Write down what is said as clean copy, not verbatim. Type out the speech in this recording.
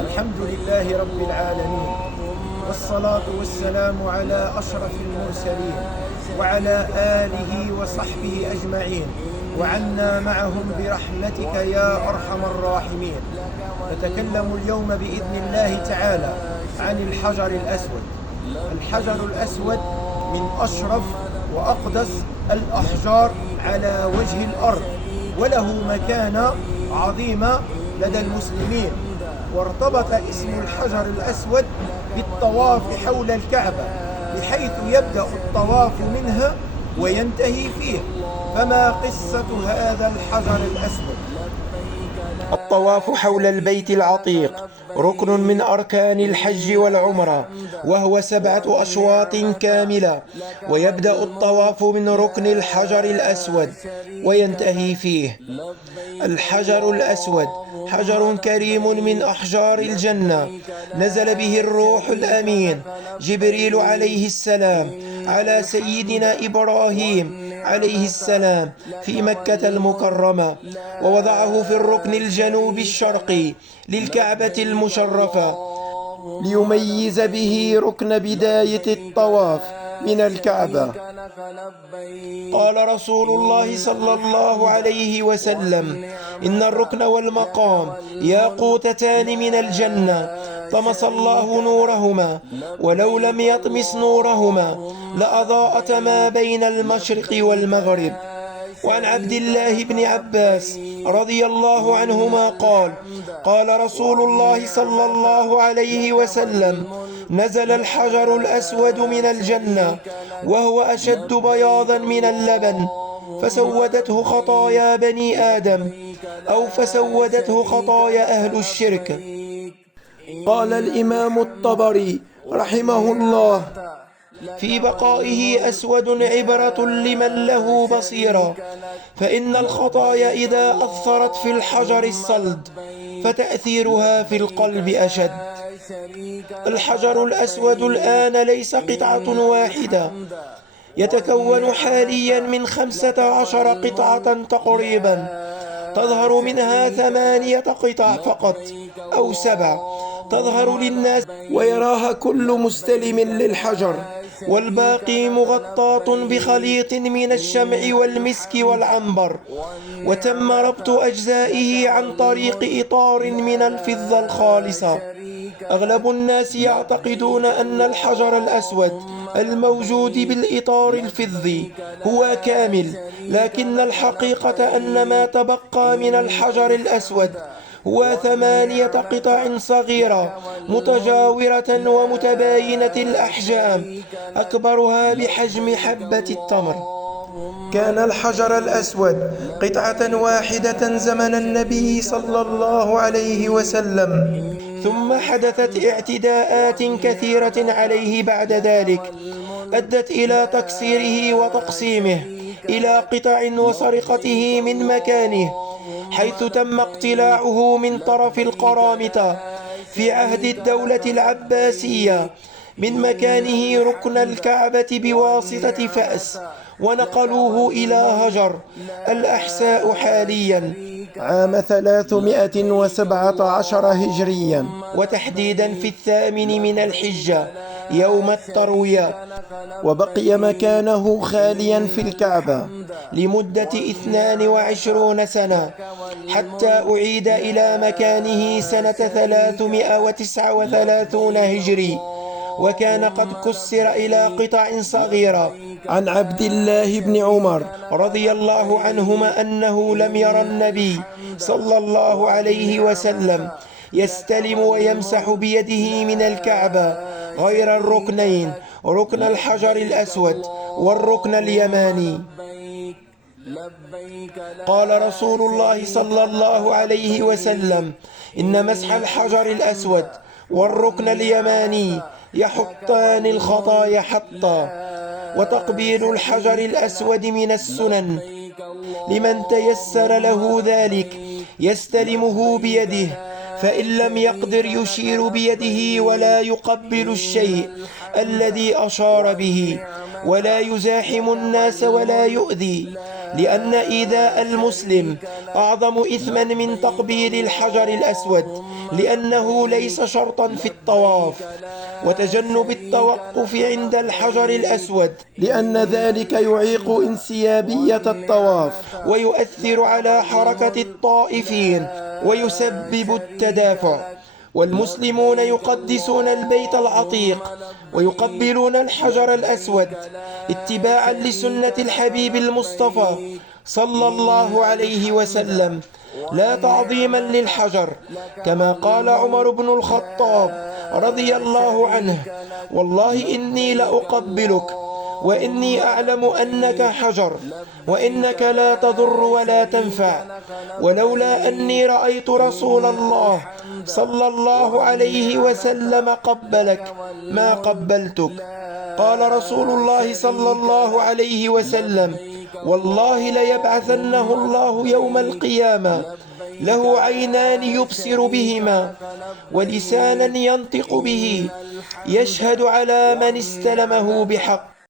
الحمد لله رب العالمين، والصلاة والسلام على أشرف المرسلين وعلى آله وصحبه أجمعين، وعنا معهم برحمتك يا أرحم الراحمين. نتكلم اليوم بإذن الله تعالى عن الحجر الأسود. الحجر الأسود من أشرف وأقدس الأحجار على وجه الأرض، وله مكانة عظيمة لدى المسلمين، وارتبط اسم الحجر الأسود بالطواف حول الكعبة، بحيث يبدأ الطواف منها وينتهي فيه. فما قصة هذا الحجر الأسود؟ الطواف حول البيت العتيق ركن من أركان الحج والعمرة، وهو 7 أشواط كاملة، ويبدأ الطواف من ركن الحجر الأسود وينتهي فيه. الحجر الأسود حجر كريم من أحجار الجنة، نزل به الروح الأمين جبريل عليه السلام على سيدنا إبراهيم عليه السلام في مكة المكرمة، ووضعه في الركن الجنوبي الشرقي للكعبة المشرفة ليميز به ركن بداية الطواف من الكعبة. قال رسول الله صلى الله عليه وسلم: إن الركن والمقام ياقوتتان من الجنة، طمس الله نورهما، ولو لم يطمس نورهما لأضاءت ما بين المشرق والمغرب. وعن عبد الله بن عباس رضي الله عنهما قال: قال رسول الله صلى الله عليه وسلم: نزل الحجر الأسود من الجنة وهو أشد بياضا من اللبن، فسودته خطايا بني آدم، أو فسودته خطايا أهل الشرك. قال الإمام الطبري رحمه الله في بقائه: أسود عبرة لمن له بصيرة، فإن الخطايا إذا أثرت في الحجر الصلد فتأثيرها في القلب أشد. الحجر الأسود الآن ليس قطعة واحدة، يتكون حاليا من 15 قطعة تقريبا، تظهر منها 8 قطع فقط أو 7 تظهر للناس ويراها كل مستلم للحجر، والباقي مغطاة بخليط من الشمع والمسك والعنبر، وتم ربط أجزائه عن طريق إطار من الفضة الخالصة. أغلب الناس يعتقدون أن الحجر الأسود الموجود بالإطار الفضي هو كامل، لكن الحقيقة أن ما تبقى من الحجر الأسود هو 8 قطع صغيرة متجاورة ومتباينة الأحجام، أكبرها بحجم حبة التمر. كان الحجر الأسود قطعة واحدة زمن النبي صلى الله عليه وسلم، ثم حدثت اعتداءات كثيرة عليه بعد ذلك، أدت إلى تكسيره وتقسيمه إلى قطع وسرقته من مكانه، حيث تم اقتلاعه من طرف القرامطة في عهد الدولة العباسية من مكانه ركن الكعبة بواسطة فأس، ونقلوه إلى هجر الأحساء حاليا عام 317 هجريا، وتحديدا في 8 من الحجة يوم التروية، وبقي مكانه خاليا في الكعبة لمدة 22 سنة، حتى أعيد إلى مكانه سنة 339 هجري، وكان قد كسر إلى قطع صغيرة. عن عبد الله بن عمر رضي الله عنهما أنه لم ير النبي صلى الله عليه وسلم يستلم ويمسح بيده من الكعبة غير الركنين، ركن الحجر الأسود والركن اليماني. قال رسول الله صلى الله عليه وسلم: إن مسح الحجر الأسود والركن اليماني يحطان الخطايا حطا، وتقبيل الحجر الأسود من السنن، لمن تيسر له ذلك يستلمه بيده، فإن لم يقدر يشير بيده ولا يقبل الشيء الذي أشار به، ولا يزاحم الناس ولا يؤذي، لأن إيذاء المسلم أعظم إثما من تقبيل الحجر الأسود، لأنه ليس شرطا في الطواف، وتجنب التوقف عند الحجر الأسود لأن ذلك يعيق انسيابية الطواف ويؤثر على حركة الطائفين ويسبب التدافع. والمسلمون يقدسون البيت العتيق ويقبلون الحجر الأسود اتباعا لسنة الحبيب المصطفى صلى الله عليه وسلم، لا تعظيما للحجر، كما قال عمر بن الخطاب رضي الله عنه: والله إني لأقبلك وإني أعلم أنك حجر وإنك لا تضر ولا تنفع، ولولا أني رأيت رسول الله صلى الله عليه وسلم قبلك ما قبلتك. قال رسول الله صلى الله عليه وسلم: والله ليبعثنه الله يوم القيامة له عينان يبصر بهما ولسانا ينطق به، يشهد على من استلمه بحق.